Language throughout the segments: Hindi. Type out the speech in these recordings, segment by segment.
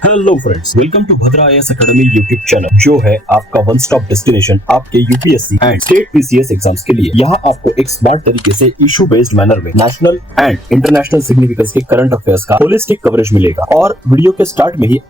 Hello friends, welcome to Bhadra IAS academy YouTube channel, जो है आपका वन स्टॉप डेस्टिनेशन आपके UPSC and state PCS exams के लिए। यहाँ आपको एक स्मार्ट तरीके से इशू बेस्ड मैनर में नेशनल एंड इंटरनेशनल सिग्निफिकेंस के करंट अफेयर्स का होलिस्टिक कवरेज मिलेगा। और वीडियो के स्टार्ट में ही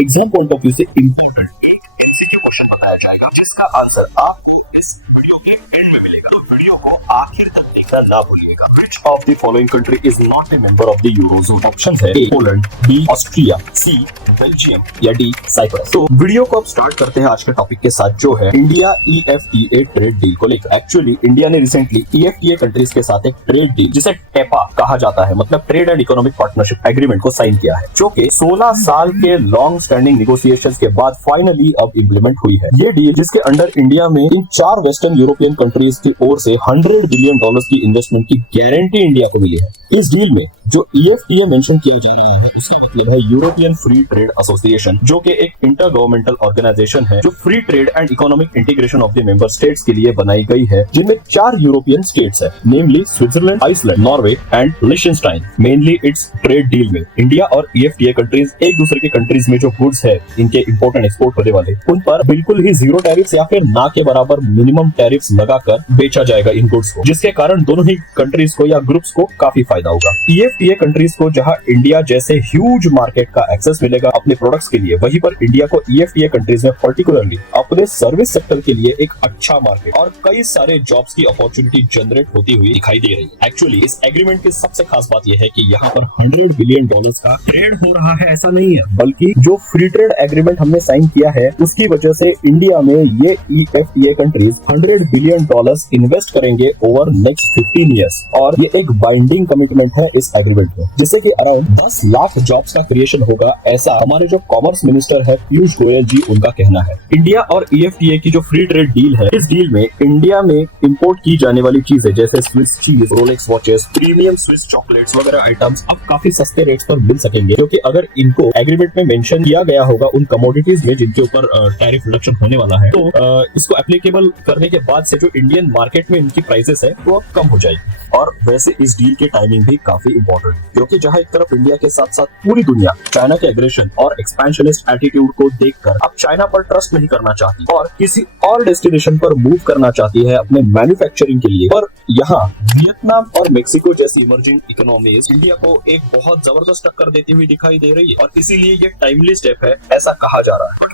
एग्जाम पॉइंट ऑफ व्यू से इम्पोर्टेंट क्वेश्चन बताया जाएगा, जिसका आंसर आपको इस वीडियो के एंड में मिलेगा। तो वीडियो को आखिर तक देखना ना भूलिएगा। Which of the following country is not a member of the Eurozone? Option है A Poland, B Austria, C Belgium या D साइप्रस। तो वीडियो को अब स्टार्ट करते हैं आज के टॉपिक के साथ, जो है इंडिया EFTA ट्रेड डील को लेकर। एक्चुअली इंडिया ने रिसेंटली EFTA कंट्रीज के साथ एक ट्रेड डील, जिसे टेपा कहा जाता है, मतलब trade and economic partnership agreement को साइन किया है, जो कि 16 साल के लॉन्ग स्टैंडिंग नेगोशिएशंस के बाद फाइनली अब इम्प्लीमेंट हुई है। ये डील, जिसके अंडर इंडिया में इन 4 वेस्टर्न यूरोपियन कंट्रीज की ओर से $100 बिलियन की इन्वेस्टमेंट की गारंटी इंडिया को मिली है। इस डील में जो EFTA मेंशन किया जा रहा है, उसका मतलब है यूरोपियन फ्री ट्रेड एसोसिएशन, जो कि एक इंटर गवर्नमेंटल ऑर्गेनाइजेशन है, जो free trade and economic integration of the member states के लिए बनाई गई है, जिनमें 4 यूरोपियन स्टेट्स है, namely Switzerland, Iceland, Norway and लिechtenstein। मेनली इट्स ट्रेड डील में इंडिया और EFTA कंट्रीज एक दूसरे के कंट्रीज में जो गुड्स है, इनके इंपोर्ट एक्सपोर्ट होने वाले, उन पर बिल्कुल ही जीरो टैरिफ्स या फिर ना के बराबर मिनिमम टैरिफ्स लगाकर बेचा जाएगा इन गुड्स को, जिसके कारण दोनों ही कंट्रीज को या ग्रुप्स को काफी फायदा होगा। EFTA कंट्रीज को जहां इंडिया जैसे ह्यूज मार्केट का एक्सेस मिलेगा अपने प्रोडक्ट्स के लिए, वहीं पर इंडिया को EFTA कंट्रीज में पर्टिकुलरली अपने सर्विस सेक्टर के लिए एक अच्छा मार्केट और कई सारे जॉब्स की अपॉर्चुनिटी जनरेट होती हुई दिखाई दे रही है। एक्चुअली इस एग्रीमेंट की सबसे खास बात यह है कि यहाँ पर $100 बिलियन का ट्रेड हो रहा है, ऐसा नहीं है, बल्कि जो फ्री ट्रेड एग्रीमेंट हमने साइन किया है, उसकी वजह से इंडिया में ये EFTA कंट्रीज $100 बिलियन इन्वेस्ट करेंगे ओवर नेक्स्ट 15 ईयर्स। और ये एक बाइंडिंग कमिटमेंट है इस एग्रीमेंट में, जिससे कि अराउंड 10 लाख जॉब्स का क्रिएशन होगा, ऐसा हमारे जो कॉमर्स मिनिस्टर है पीयूष गोयल जी, उनका कहना है। इंडिया और EFTA की जो फ्री ट्रेड डील है, इस डील में इंडिया में इंपोर्ट की जाने वाली चीजें जैसे Swiss cheese, Rolex watches, premium Swiss chocolates वगैरह आइटम्स अब काफी सस्ते रेट्स पर मिल सकेंगे, क्योंकि अगर इनको एग्रीमेंट में मेंशन किया गया होगा उन कमोडिटीज में जिनके ऊपर टैरिफ रिडक्शन होने वाला है, तो इसको एप्लीकेबल करने के बाद से जो इंडियन मार्केट में इनकी प्राइसेस है वो अब कम हो जाएगी। और वैसे इस डील की टाइमिंग भी काफी इंपॉर्टेंट है, क्योंकि जहां एक तरफ इंडिया के साथ साथ पूरी दुनिया चाइना के एग्रेशन और एक्सपेंशनिस्ट एटीट्यूड को देखकर अब चाइना पर ट्रस्ट नहीं करना चाहती और किसी और डेस्टिनेशन पर मूव करना चाहती है अपने मैन्युफैक्चरिंग के लिए, पर यहाँ वियतनाम और मेक्सिको जैसी इमर्जिंग इकोनॉमीज इंडिया को एक बहुत जबरदस्त टक्कर देती हुई दिखाई दे रही है, और इसीलिए ये टाइमली स्टेप है, ऐसा कहा जा रहा है।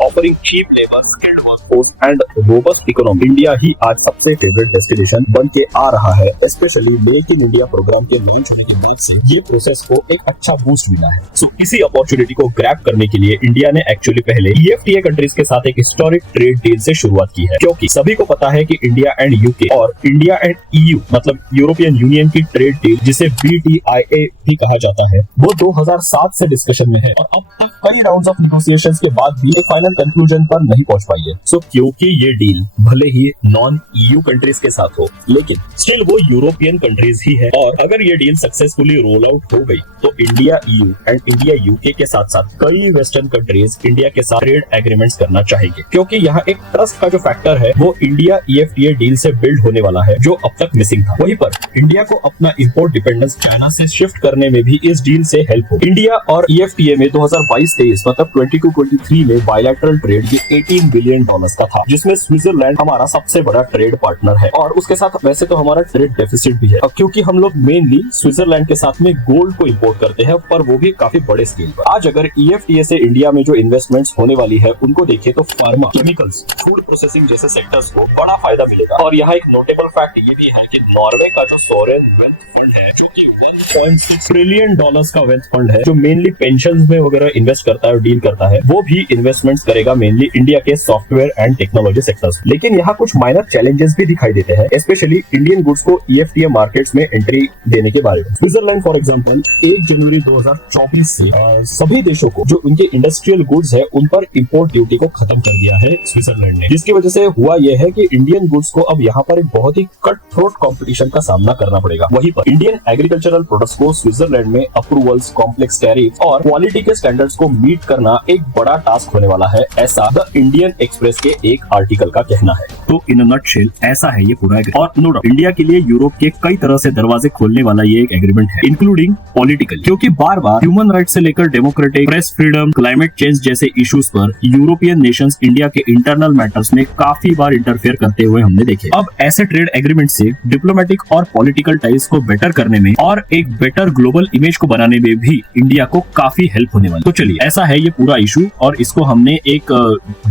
Offering cheap labour, skilled workforce and robust economy, India ही आज सबसे फेवरेट डेस्टिनेशन बन के आ रहा है। Specially make in India programme के लॉन्च होने के बाद से ये प्रोसेस को एक अच्छा बूस्ट मिला है। सो इसी अपॉर्चुनिटी को ग्रैब करने के लिए इंडिया ने एक्चुअली पहले EFTA कंट्रीज के साथ एक हिस्टोरिक ट्रेड डील से शुरुआत की है, क्योंकि सभी को पता है कि इंडिया एंड यूके और इंडिया एंड EU मतलब यूरोपियन यूनियन की ट्रेड डील, जिसे BTIA भी कहा जाता है, वो 2007 से डिस्कशन में है, और अब तक कई राउंड्स ऑफ नेगोशिएशंस के बाद भी फाइनल कंक्लूजन पर नहीं पहुंच पाई है। सो क्योंकि ये डील भले ही नॉन EU कंट्रीज के साथ हो, लेकिन स्टिल वो यूरोपियन कंट्रीज ही है, और अगर ये डील सक्सेसफुली रोल आउट हो गई तो India EU and India UK के साथ साथ कई वेस्टर्न कंट्रीज इंडिया के साथ ट्रेड एग्रीमेंट्स करना चाहेंगे, क्योंकि यहाँ एक ट्रस्ट का जो फैक्टर है वो इंडिया EFTA डील से बिल्ड होने वाला है, जो अब तक मिसिंग था। वहीं पर इंडिया को अपना इंपोर्ट डिपेंडेंस चाइना से शिफ्ट करने में भी इस डील से हेल्प हो। इंडिया और EFTA में 2022-23 मतलब 22-23 में बायलैटरल ट्रेड ये $18 बिलियन का था, जिसमें स्विट्जरलैंड हमारा सबसे बड़ा ट्रेड पार्टनर है, और उसके साथ वैसे तो हमारा ट्रेड डेफिसिट भी है, क्योंकि हम लोग मेनली स्विट्जरलैंड के साथ में गोल्ड को इंपोर्ट करते हैं, पर वो भी काफी बड़े स्केल पर। आज अगर EFTA से इंडिया में जो इन्वेस्टमेंट्स होने वाली है उनको देखें तो फार्मा, केमिकल्स, फूड प्रोसेसिंग जैसे सेक्टर्स को बड़ा फायदा मिलेगा। और यहाँ एक नोटेबल फैक्ट ये भी है कि नॉर्वे का जो सोवरेन वेल्थ फंड है, जो कि $1.6 ट्रिलियन का वेल्थ फंड है, जो मेनली पेंशन्स में वगैरह इन्वेस्ट करता है और डील करता है, वो भी इन्वेस्टमेंट्स करेगा मेनली इंडिया के सॉफ्टवेयर एंड टेक्नोलॉजी सेक्टर्स। लेकिन यहाँ कुछ माइनर चैलेंजेस भी दिखाई देते हैं, स्पेशली इंडियन गुड्स को EFTA मार्केट्स में एंट्री देने के बारे में। स्विट्जरलैंड फॉर एग्जांपल 1 जनवरी 2024 से सभी देशों को जो उनके इंडस्ट्रियल गुड्स है उन पर इंपोर्ट ड्यूटी को खत्म कर दिया है स्विट्जरलैंड ने, जिसकी वजह से हुआ यह है कि इंडियन गुड्स को अब यहाँ पर एक बहुत ही कट थ्रोट कॉम्पिटिशन का सामना करना पड़ेगा। वहीं पर इंडियन एग्रीकल्चरल प्रोडक्ट्स को स्विट्जरलैंड में अप्रूवल्स, कॉम्प्लेक्स टैरिफ और क्वालिटी के स्टैंडर्ड्स को मीट करना एक बड़ा टास्क होने वाला है, ऐसा द इंडियन एक्सप्रेस के एक आर्टिकल का कहना है। तो इन नटशेल ऐसा है ये पूरा और नो डाउट इंडिया के लिए यूरोप के कई तरह से दरवाजे खोलने वाला ये एक एग्रीमेंट है, इंक्लूडिंग पॉलिटिकल, क्योंकि बार बार ह्यूमन राइट से लेकर democratic, press freedom, climate change जैसे इश्यूज पर यूरोपियन नेशंस इंडिया के इंटरनल मैटर्स में काफी बार इंटरफेयर करते हुए हमने देखे। अब ऐसे ट्रेड एग्रीमेंट से डिप्लोमेटिक और पॉलिटिकल टाइज को बेटर करने में और एक बेटर ग्लोबल इमेज को बनाने में भी इंडिया को काफी हेल्प होने वाली। तो चलिए ऐसा है ये पूरा इशू और इसको हमने एक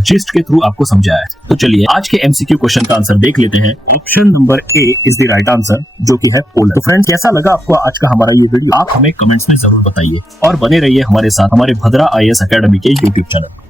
जिस्ट के थ्रू आपको समझाया है। तो चलिए आज के एमसीक्यू क्वेश्चन का आंसर देख लेते हैं। Option number A is the right answer, जो कि है पोलैंड। तो फ्रेंड्स, कैसा लगा आपको आज का हमारा ये वीडियो? आप हमें कमेंट्स में जरूर बताइए और बने रहिए हमारे साथ हमारे भद्रा IAS एकेडमी के यूट्यूब चैनल।